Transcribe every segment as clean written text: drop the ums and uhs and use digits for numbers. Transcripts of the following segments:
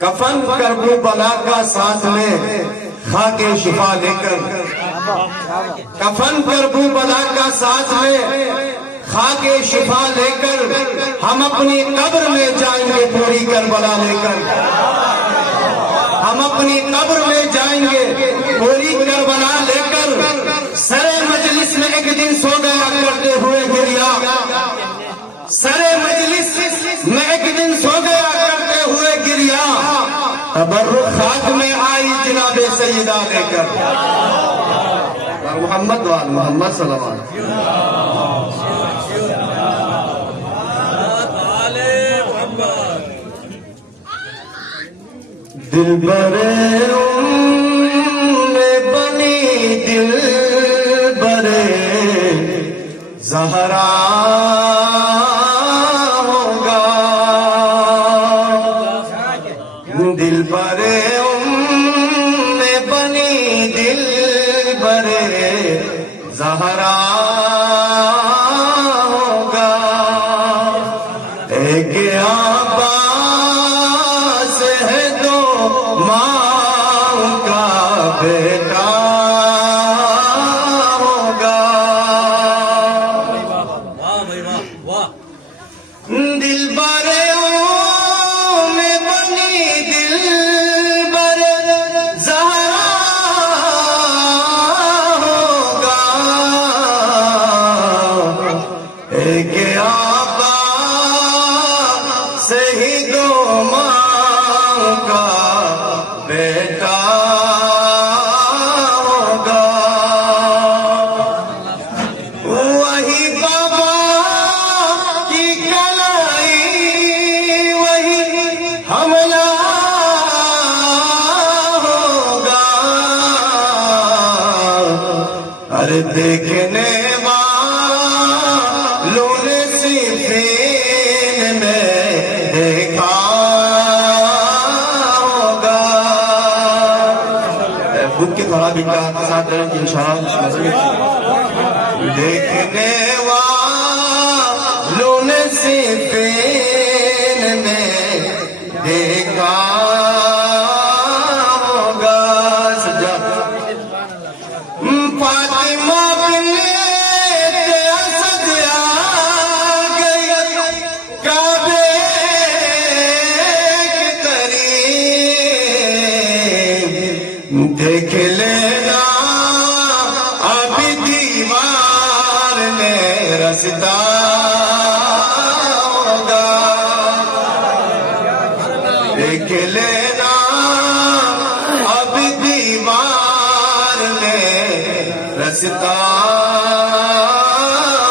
کفن کربلا کا ساتھ میں خاک شفا لے کر، کفن کربلا کا ساتھ میں خاک شفا لے کر ہم اپنی قبر میں جائیں گے پوری کربلا لے کر، ہم اپنی قبر میں جائیں گے پوری کربلا لے کر۔ سر مجلس میں ایک دن سو گیا کرتے ہوئے گریا، سر مجلس میں ایک دن سو گیا کرتے ہوئے گریا، تبرک خاک میں آئی جناب سیدہ لے کر۔ محمد وآل محمد صلی اللہ علیہ وسلم۔ دل برے بنی دل برے زہرا ہوگا، دل برے بنی دل برے زہرا ہوگا، ایک عباس ہے دو ماں کا بیٹا ہوگا، دل برے میں بنی دل برے زہرا ہوگا، ایک آبا سے ہی دو ماں کا بیٹا ہوگا، وہی بابا کی کلائی وہی حملہ ہوگا، ارے دیکھنے والوں نے صفین میں دیکھا ہوگا، بدھ کے تھوڑا بھی کا ساتھ انشاءاللہ، دیکھنے والوں نے صفین میں دیکھا ہوگا، سجا فاطمہ بنت اسد آ گئی کعبے کے قریب، دیکھ لینا اب دیوار نے رستا ہوگا، دیکھ لینا اب دیوار نے رستا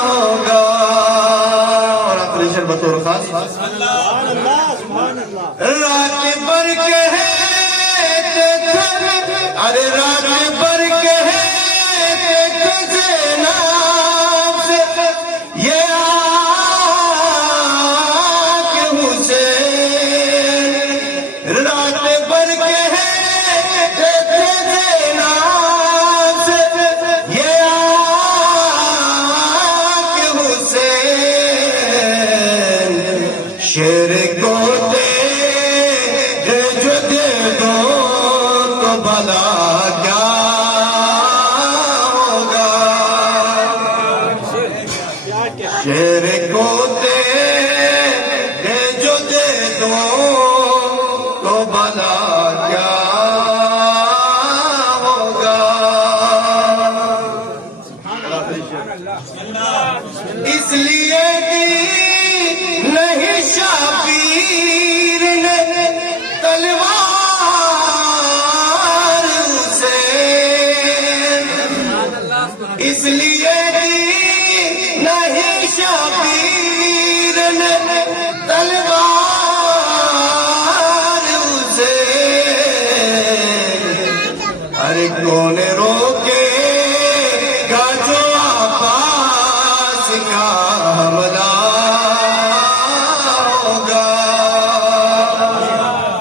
ہوگا۔ اور اپریشن بطور خاص رات بھر کہتے تھے، ارے رات بھر کہتے تھے زینب سے، یہ آنکھ حسین، رات بھر کہتے تھے زینب سے، یہ آنکھ حسین، شیر کو دے جو دے دو تو بھلا کیا ہوگا، شیر کو دے جو دے دو تو بھلا کیا ہوگا، اس لیے کہ نہیں شبیر نے تلوار سے، اس لیے کہ نہیں شبیر نے تلوار سے، ارے کون روکے گا جو عباس کا حملہ ہوگا۔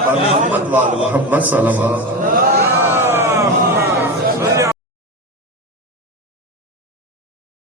محمد وآل محمد صلی اللہ علیہ وسلم۔